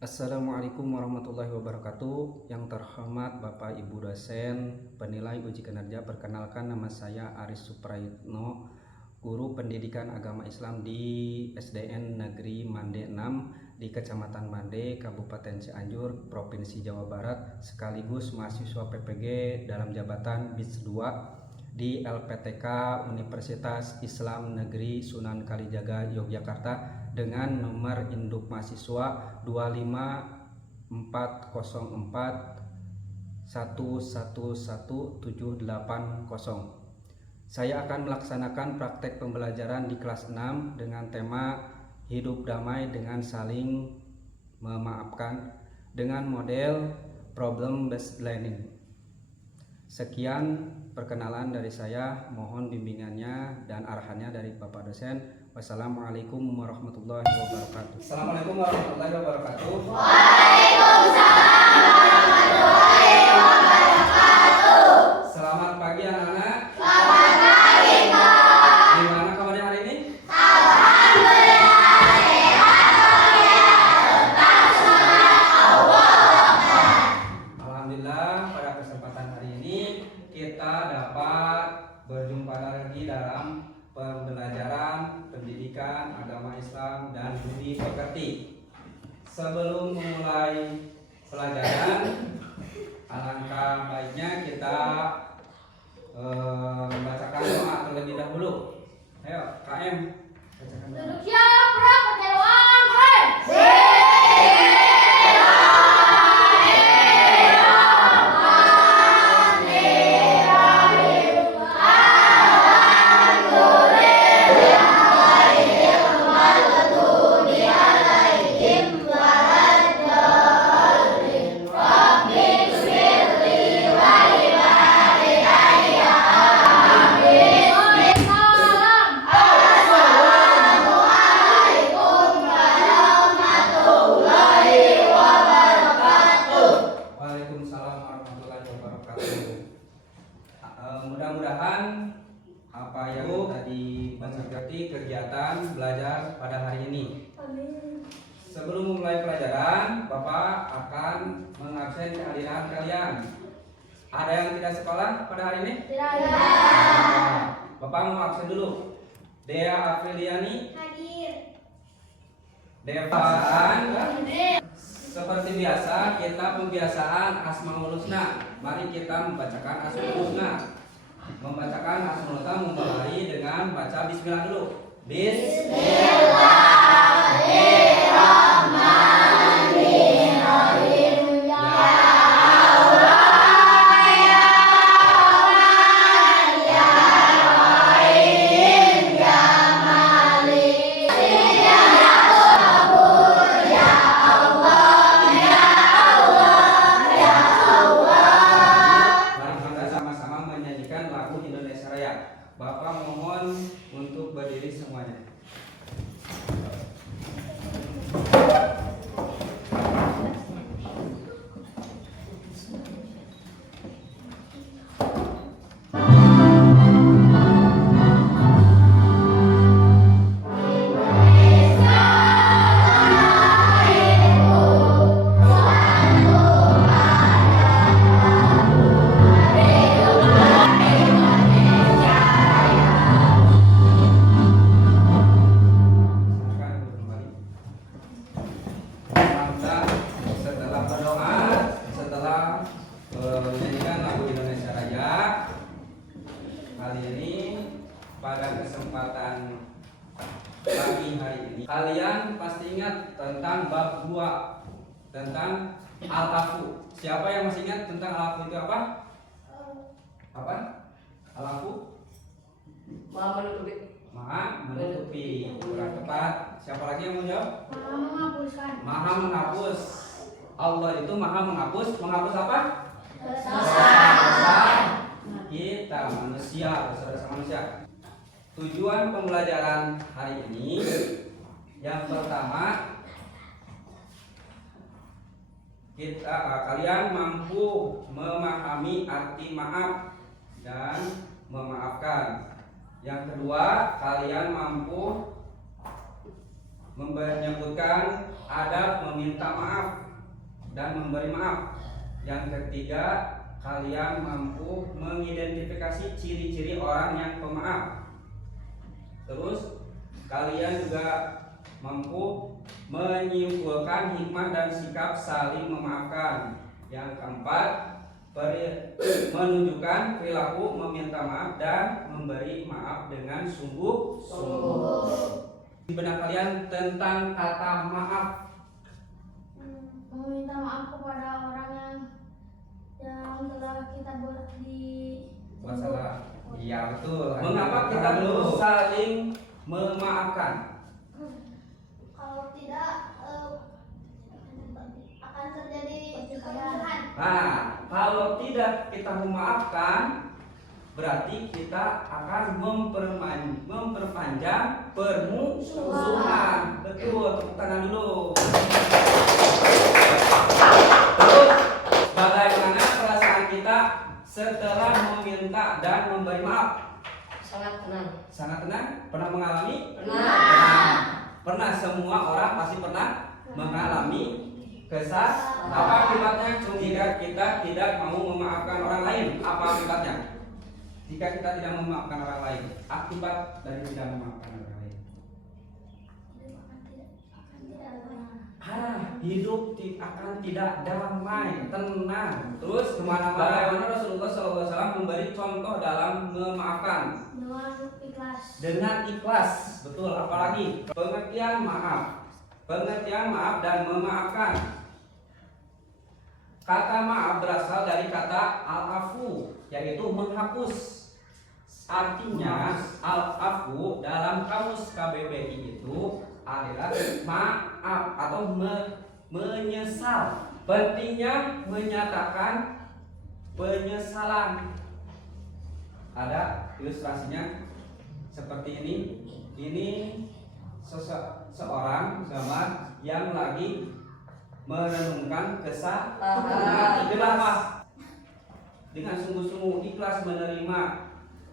Assalamualaikum warahmatullahi wabarakatuh. Yang terhormat Bapak Ibu dosen, penilai uji kinerja, perkenalkan nama saya Aris Suprayitno, guru pendidikan agama Islam di SDN Negeri Mande 6 di Kecamatan Mande, Kabupaten Cianjur, Provinsi Jawa Barat, sekaligus mahasiswa PPG dalam jabatan BIS 2 di LPTK Universitas Islam Negeri Sunan Kalijaga, Yogyakarta, dengan nomor induk mahasiswa 25404111780. Saya akan melaksanakan praktek pembelajaran di kelas 6 dengan tema hidup damai dengan saling memaafkan dengan model problem based learning. Sekian perkenalan dari saya, mohon bimbingannya dan arahannya dari Bapak dosen. Wassalamualaikum warahmatullahi wabarakatuh. Assalamualaikum warahmatullahi wabarakatuh. Waalaikumsalam warahmatullahi wabarakatuh. Selamat pagi anak-anak. Selamat pagi, Pak. Gimana kabarnya hari ini? Alhamdulillah sehat, tetap semangat Allah. Alhamdulillah, pada kesempatan hari ini kita dapat berjumpa lagi dalam pembelajaran pendidikan agama Islam dan budi pekerti. Sebelum memulai pelajaran, alangkah baiknya kita membacakan doa terlebih dahulu. Ayo, KM, bacakan doa. Duduk siap, Bro. Baca doa, Bro. Mudah-mudahan apa yang tadi mengerti kegiatan belajar pada hari ini. Sebelum memulai pelajaran, Bapak akan mengabsen kehadiran kalian. Ada yang tidak sekolah pada hari ini? Tidak. Bapak mau absen dulu. Dea Apriliani, Hadir. Devaan. Seperti biasa, kita pembiasaan Asmaul Husna. Mari kita membacakan Asmaul Husna. Membacakan Asmaul Husna memulai dengan baca Bismillah dulu. Bismillahirrahmanirrahim. Ya Allah, ya Rahman, ya Rahim, ya Malik, ya Sabur, ya Allah, ya Allah, ya Allah. Mari kita sama-sama menyanyikan lagu Indonesia Raya. Bapak mohon untuk berdiri semuanya. Silakan kembali. Alhamdulillah, setelah berdoa, setelah menyanyikan lagu Indonesia Raya, kali ini pada kesempatan pagi hari ini, kalian pasti ingat tentang bab 2 tentang al-afu. Siapa yang masih ingat tentang al-afu itu apa? Apa? Al-afu? Maha menutupi. Kurang tepat. Siapa lagi yang mau jawab? Menghapuskan Maha menghapus. Allah itu maha menghapus. Menghapus apa? dosa. Kita manusia, dosa-dosa manusia. Tujuan pembelajaran hari ini yang pertama, kalian mampu memahami arti maaf dan memaafkan. Yang kedua, kalian mampu menyebutkan adab meminta maaf dan memberi maaf. Yang ketiga, kalian mampu mengidentifikasi ciri-ciri orang yang pemaaf. Terus kalian juga mampu menyimpulkan hikmah dan sikap saling memaafkan. Yang keempat, menunjukkan perilaku meminta maaf dan memberi maaf dengan sungguh-sungguh. Di benak kalian tentang kata maaf. Meminta maaf kepada orang yang telah kita buat Masalah. Iya betul. Mengapa kita perlu saling memaafkan? Kalau tidak akan terjadi permusuhan. Nah, kalau tidak kita memaafkan, berarti kita akan memperpanjang permusuhan. Betul, tepuk tangan dulu. Terus, bagaimana perasaan kita setelah meminta dan memberi maaf? Sangat tenang. Sangat tenang. Pernah mengalami? Pernah. Pernah. Semua orang pasti pernah mengalami kesalahan. Apa akibatnya jika kita tidak mau memaafkan orang lain? Apa akibatnya? Jika kita tidak memaafkan orang lain, akibat dari tidak memaafkan orang lain. Hidup akan tidak damai, tenang. Terus bagaimana Rasulullah SAW memberi contoh dalam memaafkan? Dengan ikhlas. Dengan ikhlas, betul. Apalagi pengertian maaf dan memaafkan. Kata maaf berasal dari kata al-afu, yaitu menghapus. Artinya al-afu dalam kamus KBBI itu adalah maaf atau menyesal. Pentingnya menyatakan penyesalan. Ada ilustrasinya seperti ini. Ini seorang gambar yang lagi merenungkan kesalahan. Dengan sungguh-sungguh ikhlas menerima,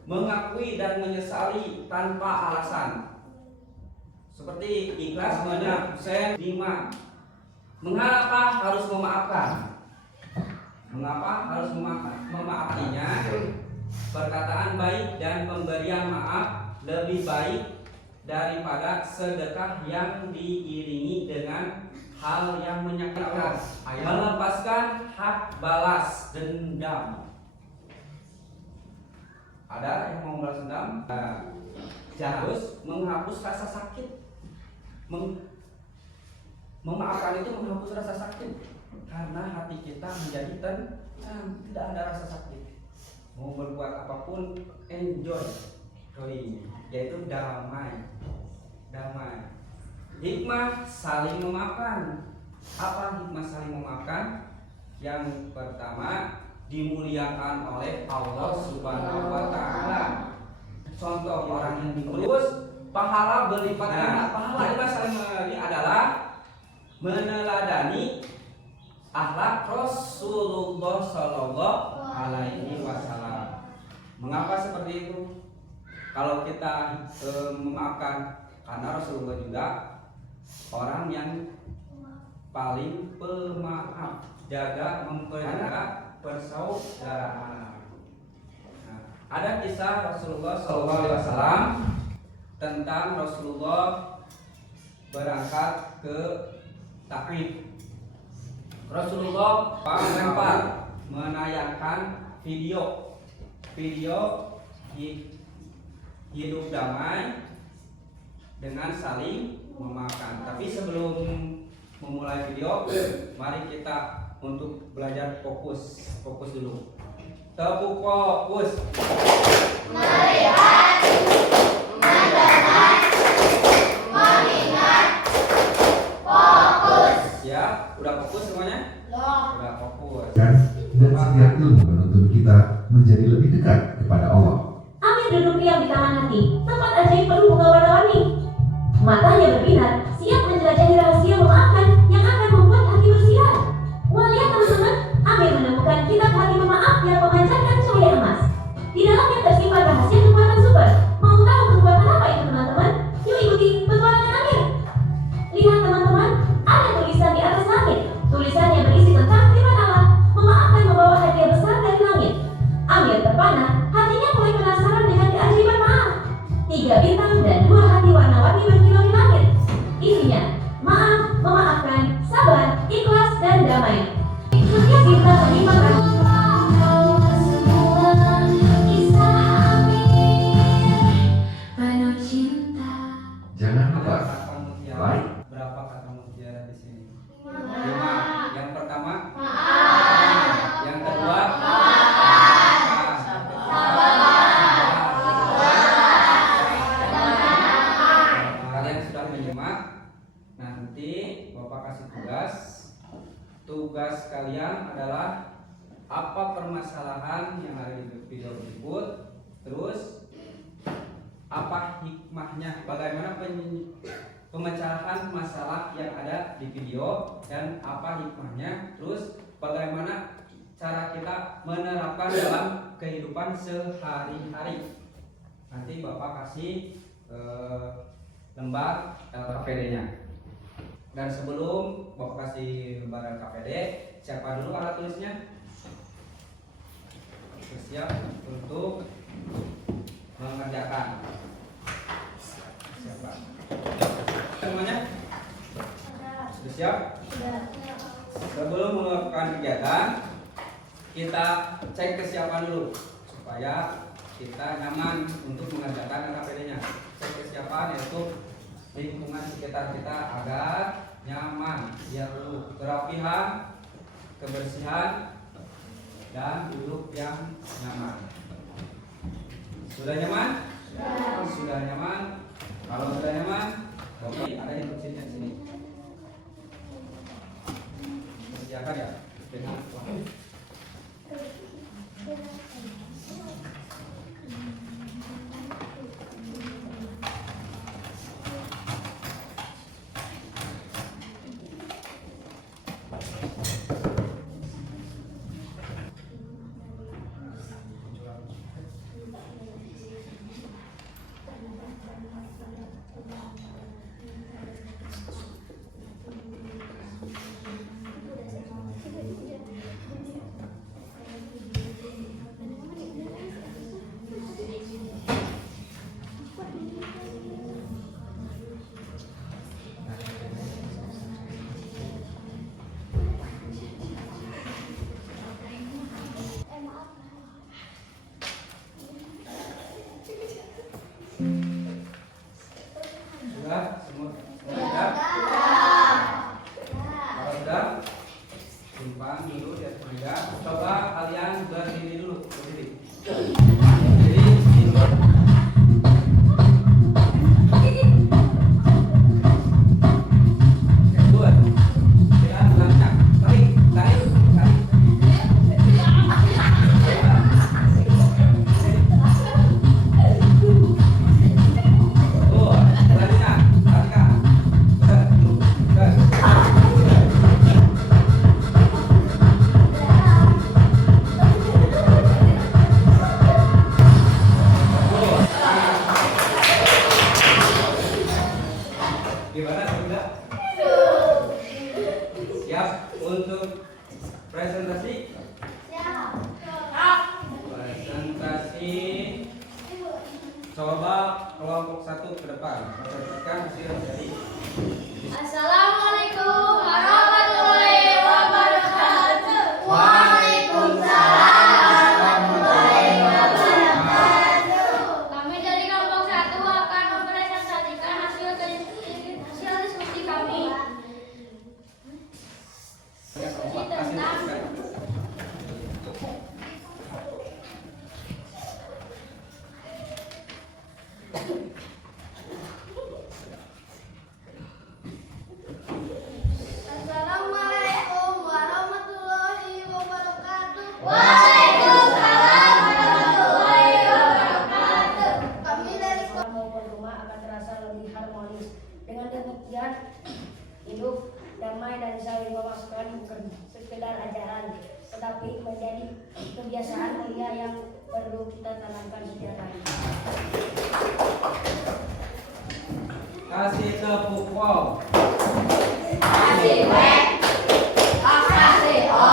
mengakui dan menyesali tanpa alasan. Seperti ikhlas menerima. Mengapa harus memaafkan? Mengapa harus memaafkan? Memaafkannya perkataan baik dan pemberian maaf lebih baik daripada sedekah yang diiringi dengan hal yang menyakitkan. Melepaskan hak balas dendam. Ada yang mau balas dendam? Harus menghapus rasa sakit. Memaafkan itu menghapus rasa sakit, karena hati kita menjadi tenang, tidak ada rasa sakit. Mau berbuat apapun enjoy kali ini, yaitu damai. Hikmah saling memaafkan. Apa hikmah saling memaafkan? Yang pertama, dimuliakan oleh Allah Subhanahu wa Ta'ala. Contoh orang yang terus pahala berlipat ganda. Pahala hikmah saling memaafkan adalah meneladani akhlak Rasulullah Sallallahu Alaihi Wasallam. Mengapa seperti itu? Kalau kita memaafkan, karena Rasulullah juga orang yang paling pemaaf, memperjaga persaudaraan. Nah, ada kisah Rasulullah Sallallahu Alaihi Wasallam tentang Rasulullah berangkat ke Taif. Rasulullah menayangkan video hidup damai dengan saling memaafkan. Tapi sebelum memulai video, mari kita untuk belajar fokus dulu. Tepuk fokus. Melihat, mendengar, mengingat, fokus. Ya, udah fokus semuanya? Udah fokus. Dan setiap ilmu menuntun kita menjadi lebih dekat kepada Allah. Amir duduk diam di taman hati, tempat ajaib penuh bunga warna-warni. Matanya berbinar, siap menjelajahi rahasia memaafkan yang akan membuat hati bersinar. Wah, lihat teman-teman, Amir menemukan kitab hati pemaaf yang memancarkan cahaya emas. Di dalamnya tersimpan rahasia kekuatan super. Mau tahu kekuatan apa itu teman-teman? Yuk ikuti petualangan Amir. tugas kalian adalah apa permasalahan yang ada di video tersebut, terus apa hikmahnya, bagaimana pemecahan masalah yang ada di video, dan apa hikmahnya, terus bagaimana cara kita menerapkan dalam kehidupan sehari-hari. Nanti Bapak kasih lembar LKPD-nya. Dan sebelum Bapak kasih lembar LKPD, siapa dulu alat tulisnya? Bersiap untuk mengerjakan. Siapa? Semuanya? Sudah siap? Sebelum melakukan kegiatan, kita cek kesiapan dulu supaya kita nyaman untuk mengerjakan LKPD-nya. Cek kesiapan yaitu lingkungan sekitar kita agar nyaman, biar dulu kerapihan, kebersihan, dan duduk yang nyaman. Sudah nyaman? Sudah nyaman. Kalau sudah nyaman, oke, ada instruksinya di sini. Kerjakan ya dengan sudah semua sudah. Kalau sudah, simpan dulu di atas meja. Coba kalian berdiri dulu, berdiri. Berdiri, simpan. Kedua, kita lancang. Tarik, tarik, tarik. Gimana sudah? Siap untuk presentasi? Presentasi. Coba kelompok 1 ke depan. Presentasikan hasil dari Assalamualaikum warahmatullahi wabarakatuh. Waalaikumsalam warahmatullahi wabarakatuh. Kami dari kelompok 1 akan mempresentasikan hasil diskusi kami. Diskusi tentang Assalamualaikum warahmatullahi wabarakatuh. Waalaikumsalam warahmatullahi wabarakatuh. Kami dari maupun rumah akan terasa lebih harmonis. Dengan demikian, hidup damai dan saling memaafkan bukan sekedar ajaran, tetapi menjadi kebiasaan mulia yang perlu kita tanamkan setiap hari. kasih tepuk wow. kasih W, kasih O,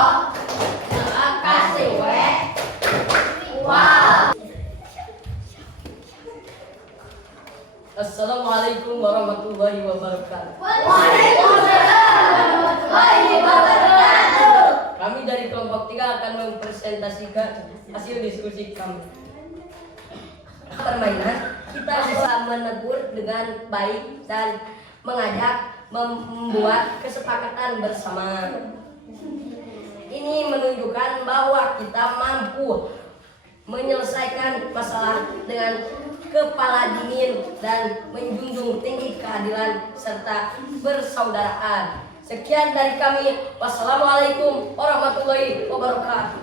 kasih W. Wow. Assalamualaikum warahmatullahi wabarakatuh. Waalaikumsalam warahmatullahi wabarakatuh. Kami dari kelompok 3 akan mempresentasikan hasil diskusi kami. Permainan, kita bisa menegur dengan baik dan mengajak membuat kesepakatan bersama. Ini menunjukkan bahwa kita mampu menyelesaikan masalah dengan kepala dingin dan menjunjung tinggi keadilan serta persaudaraan. Sekian dari kami. Wassalamualaikum warahmatullahi wabarakatuh.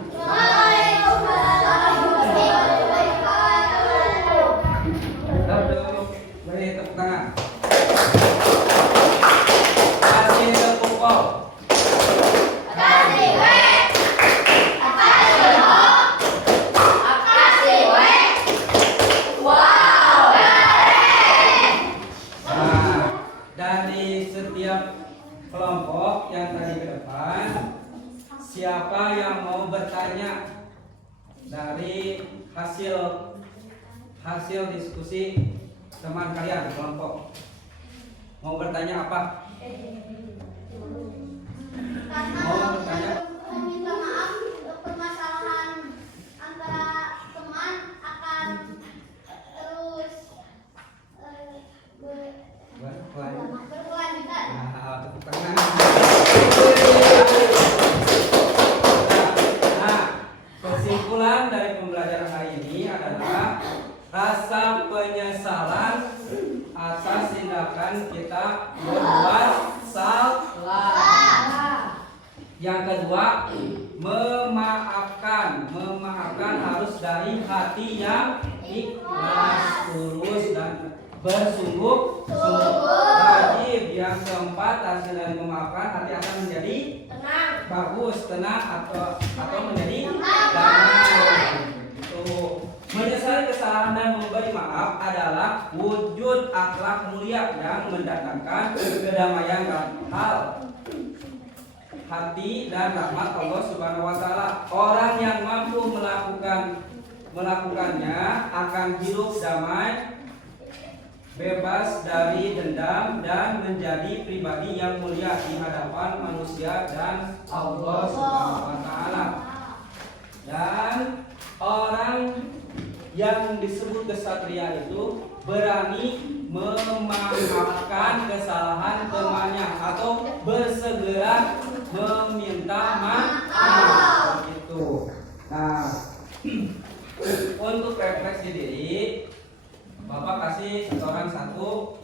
Duduk, beri tepuk tangan. Kasih tepuk pol. Nah, dari setiap kelompok yang tadi ke depan, siapa yang mau bertanya dari hasil diskusi teman kalian kelompok? Mau bertanya apa? Mau bertanya? Minta maaf permasalahan antara teman akan terus berkelanjutan. Nah, tepuk tangan. Nah, kesimpulan dari pembelajaran hari ini adalah rasa penyesalan atas tindakan kita berbuat salah. Yang kedua, memaafkan harus dari hati yang ikhlas, tulus dan bersungguh-sungguh wajib. Yang keempat, hasil dari memaafkan hati akan menjadi bagus, tenang atau menjadi damai. Itu. Menyesali kesalahan dan memberi maaf adalah wujud akhlak mulia yang mendatangkan kedamaian dalam hal hati dan rahmat Allah Subhanahu wa taala. Orang yang mampu melakukannya akan hidup damai, bebas dari dendam dan menjadi pribadi yang mulia di hadapan manusia dan Allah Subhanahu wa taala. Dan orang yang disebut kesatria itu berani memaafkan kesalahan temannya atau bersegera meminta maaf gitu. Nah, untuk refleksi diri, Bapak kasih setoran satu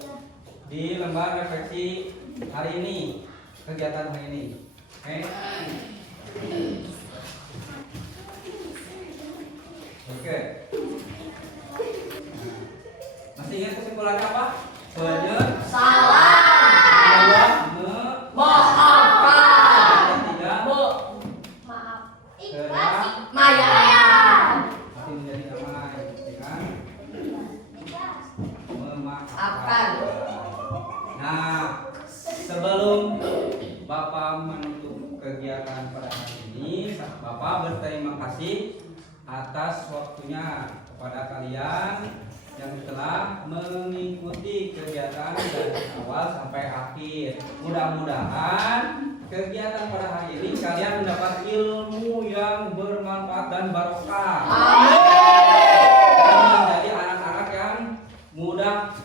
di lembar refleksi hari ini, kegiatan hari ini. Oke. Oke. Masih ingat kesimpulannya apa? Penyesalan. Memaafkan. Tiga. Maaf. Mayan. Hati menjadi damai. Kan? Memaafkan. Nah, sebelum Bapak menutup kegiatan pada hari ini, Bapak berterima kasih atas waktunya kepada kalian yang telah mengikuti kegiatan dari awal sampai akhir. Mudah-mudahan kegiatan pada hari ini kalian mendapat ilmu yang bermanfaat dan barokah. Dan menjadi anak-anak yang mudah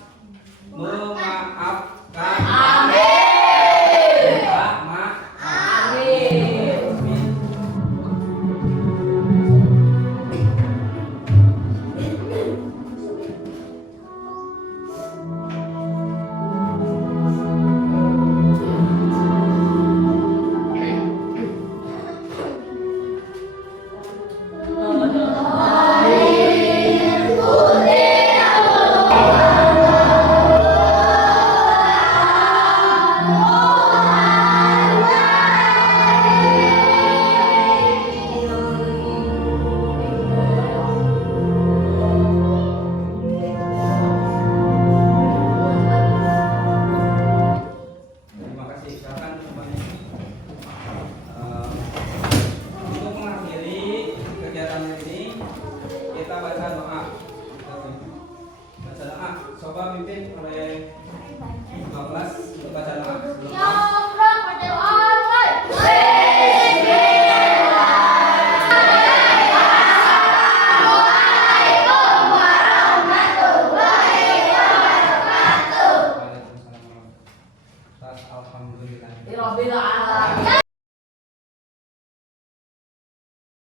memaafkan. Minta maaf. Terima kasih. Silakan semuanya. Untuk mengakhiri kegiatan ini, kita baca doa. Baca doa. Coba mimpin oleh 12 untuk baca doa. Alhamdulillah. Rabbil alamin.